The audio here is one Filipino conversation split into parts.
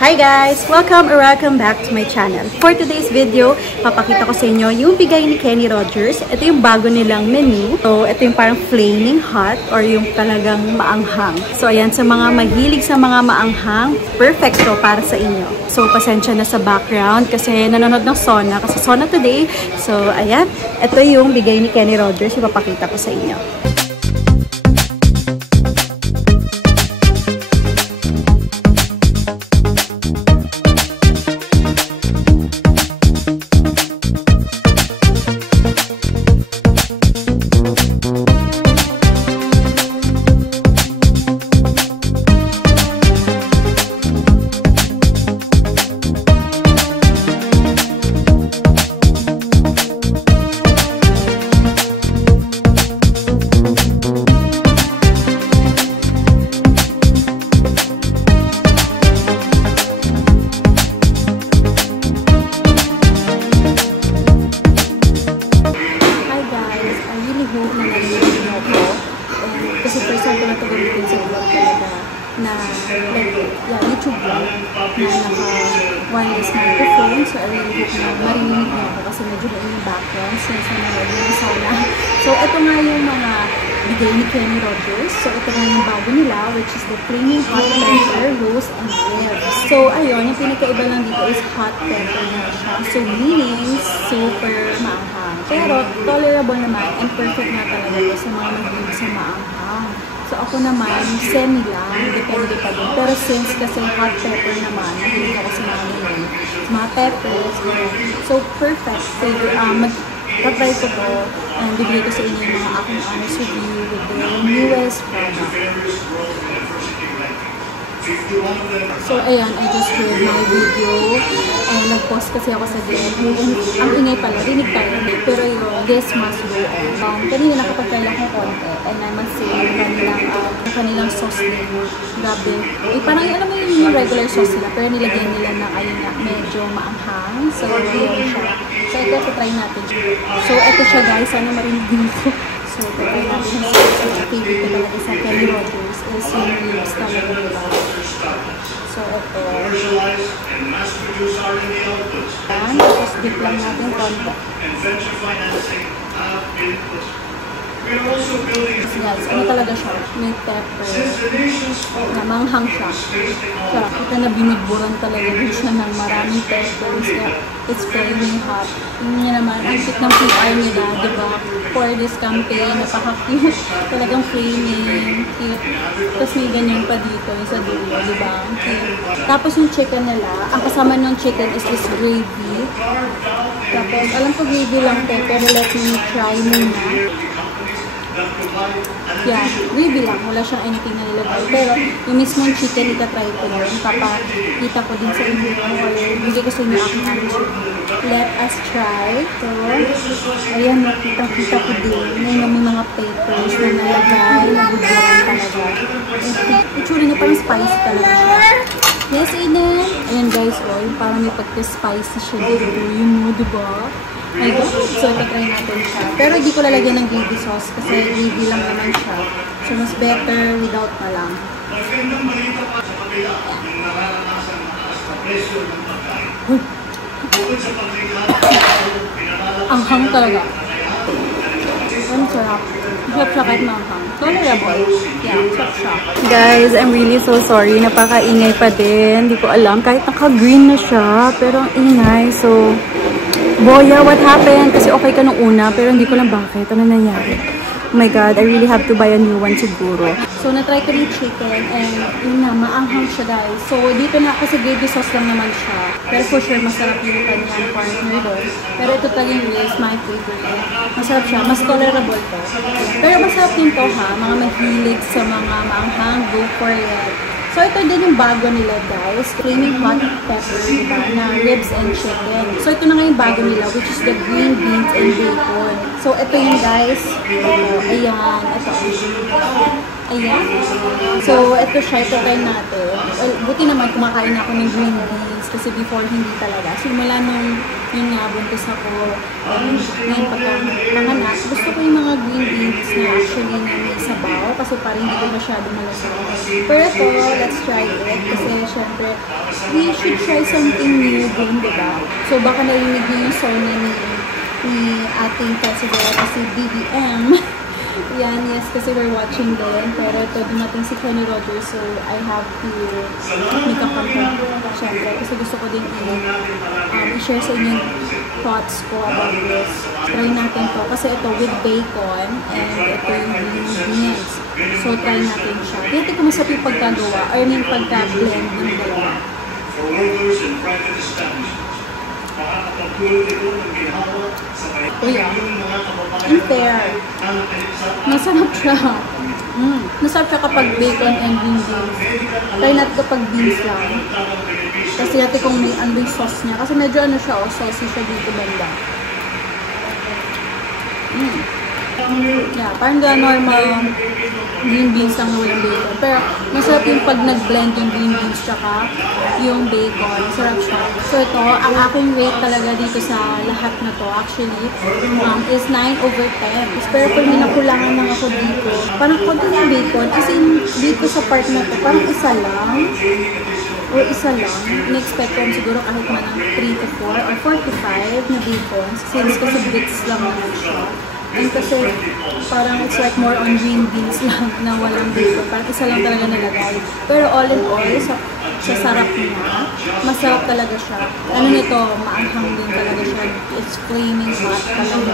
Hi guys! Welcome or welcome back to my channel. For today's video, papakita ko sa inyo yung bigay ni Kenny Rogers. Ito yung bago nilang menu. So, ito yung parang flaming hot or yung talagang maanghang. So, ayan, sa mga mahilig sa mga maanghang, perfect to para sa inyo. So, pasensya na sa background kasi nanonood ng Sona. Kasi Sona today. So, ayan, ito yung bigay ni Kenny Rogers. Ipapakita ko sa inyo. Kasi first time ko na ito gamitin sa vlog talaga na YouTube vlog na naka-wireless microphone. So, I really hope na marinig niyo ako kasi medyo na yung background since nanonood yung sana. So, ito nga yung mga bigay ni Kenny Rogers. So, ito nga yung bago nila which is the flaming hot pepper, rose, and red. So, ayun, yung pinakaiba lang dito is hot pepper na siya. So, meaning super maanghang. Pero, tolerable naman and perfect na talaga ito sa mga mahilig sa maanghang. So, ako naman, semi lang, depende pa din. Pero since kasi hot pepper naman, mahilig ako sa mga peppers. So, perfect. So, mag-try ko to and bibigay ko sa inyo yung mga aking honest review with the newest product. So, ayan, I just heard my video and nag-post kasi ako sa Glenn. Ang ingay pala, rinig tayo. Pero yun, this must go on. Kanina nakapag-try lang ng konti and I must say, kanilang sauce din. Grabe. Parang alam mo yung regular sauce nila, pero nilagyan nila na ayun na, medyo maanghang. So, yun siya. So, ito, try natin. So, ito siya guys. Sana marinig dito. So, try natin yung favorite ko talaga sa Kenny Rogers is yung ribs talaga nila. So, ito. Yan. Tapos, dip lang natin konti. Yes, ano talaga siya? May pepper. Na manghang siya. Sarap. Ito na binigburan talaga din siya ng maraming peppers. It's very hot. Yun niya naman, ang cute ng PR nila, diba? For this campaign, napaka-cute. Talagang flaming, cute. Tapos may ganyan pa dito, yung sa dulo, diba? Cute. Tapos yung chicken nila, ang kasama ng chicken is this gravy. Tapos, alam ko gravy lang po, pero let me try muna. Yeah, gravy lang. Wala siyang anything na nilagay. Pero, yung mismong chicken, itatry ko yun. Papakita ko din sa inyo. Or, bigay ko sa inyo aking review. Let us try. So, ayan, nakita ko din. May mga peppers na nalagay. Nagudyan talaga. Itsura niya parang spicy talaga siya. Yes, Aiden. Ayan guys, yung parang may pagka-spicy siya dito. Yun mo, diba? My God. So, ipatry natin siya. Pero hindi ko lalagyan ng gravy sauce kasi gravy lang naman siya. So, mas better without na lang. Ang hang talaga. Ang sarap. Sarap siya kahit maanghang. Tolerable. Yeah, sarap siya. Guys, I'm really so sorry. Napaka-ingay pa din. Hindi ko alam. Kahit naka-green na siya. Pero ang ingay. So, Boya, what happened? Kasi okay ka nung una, pero hindi ko lang bakit. Ano nangyari? Oh my God, I really have to buy a new one siguro. So, na-try ko yung chicken and yun na, maanghang siya guys. So, dito na kasi gravy sauce lang naman siya. Pero for sure, masarap yung kanyang partner doon. Pero ito talagang is my favorite. Masarap siya. Mas tolerable to. Pero masarap din to ha. Mga mahilig sa mga maanghang, go for it. So, ito din yung bago nila guys. Flaming hot pepper, diba? Na ribs and chicken. So, ito na nga yung bago nila, which is the green beans and bacon. So, ito yung guys. Ito, ayan. Ito. Ayan. So, ito siya, ito try natin. Well, buti naman kumakain ako ng green beans kasi before hindi talaga. Simula nung yun nga, buntis ako, ngayon pagkakanganak, gusto ko yung mga green beans na actually na may sabaw kasi parang hindi ko masyado malasaw. Pero ito, let's try it kasi syempre, we should try something new din, diba? So, baka narinig nyo yung song ni ating festival kasi BBM. Yan, yes, kasi we're watching din. Pero ito, dumating si Kenny Rogers, so I have to make a content, syempre. Kasi gusto ko din i-share sa inyo yung thoughts ko about this. Try natin to. Kasi ito, with bacon, and ito yung beans. So, try natin siya. Dito kung masarap yung pagkagawa, or yung pagka-blend yung dalawa. Uy, in pair. Masarap siya. Masarap siya kapag bacon and green beans. Try natin kapag beans lang. Kasi natin kung may ano yung sauce niya. Kasi medyo ano siya, saucy siya dito banda. Yeah, parang normal green beans lang walang bacon. Pero masarap yung pag nag-blend yung green beans tsaka yung bacon. Masarap siya. So ito, ang aking rate talaga dito sa lahat na to actually is 9/10. Pero pag minakulangan lang ako dito, parang konti yung bacon. Kasi dito sa part na to, parang isa lang. In-expect ko siguro kahit man ng 3 to 4 or 4 to 5 na bacon. Since kasi bits lang naman siya. And kasi parang it's like more on green beans lang na walang bacon. Parang isa lang talaga nalagay. Pero all in all, sa sarap niya, masarap talaga siya. Ano nito, maanghang din talaga siya. It's flaming hot talaga.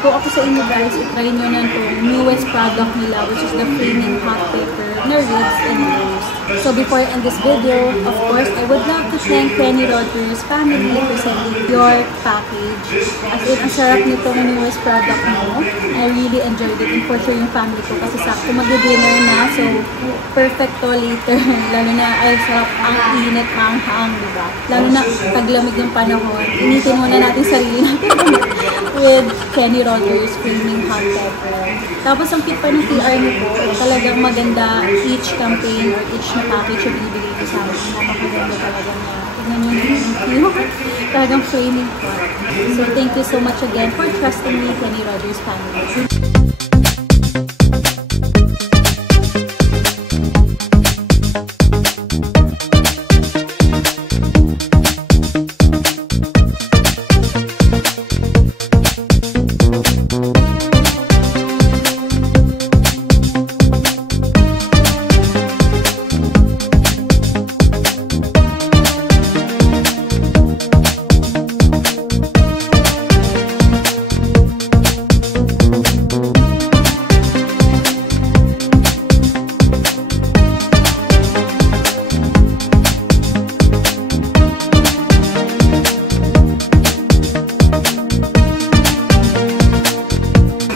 Kung ako sa inyo guys, itry nyo na ito, newest product nila, which is the flaming hot pepper na ribs and roast. So before I end this video, of course, I would love to thank Kenny Rogers family for sending your package. As in, ang sarap nitong newest product mo. I really enjoyed it. And for sure yung family ko kasi sakto mag-dinner na. So, perfecto later. Lalo na, ay sarap ang init, maanghang, diba? Lalo na, taglamig ng panahon. Initin muna natin sarili natin with Kenny Rogers flaming hot pepper. Tapos, ang cute pa ng PR nito, talagang maganda each campaign or each na package na binibigay ko sa amin. Napakaganda talaga niya. Tignan nyo na yung talagang flaming hot. So, thank you so much again for trusting me, Kenny Rogers family.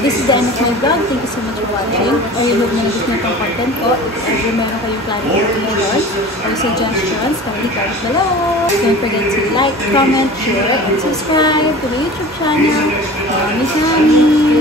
This is the end of my vlog. Thank you so much for watching. I hope na nagustuhan itong content ko. If ever meron kayong plano ngayon or suggestions, kindly comment below. Don't forget to like, comment, share, and subscribe to my YouTube channel. Nami!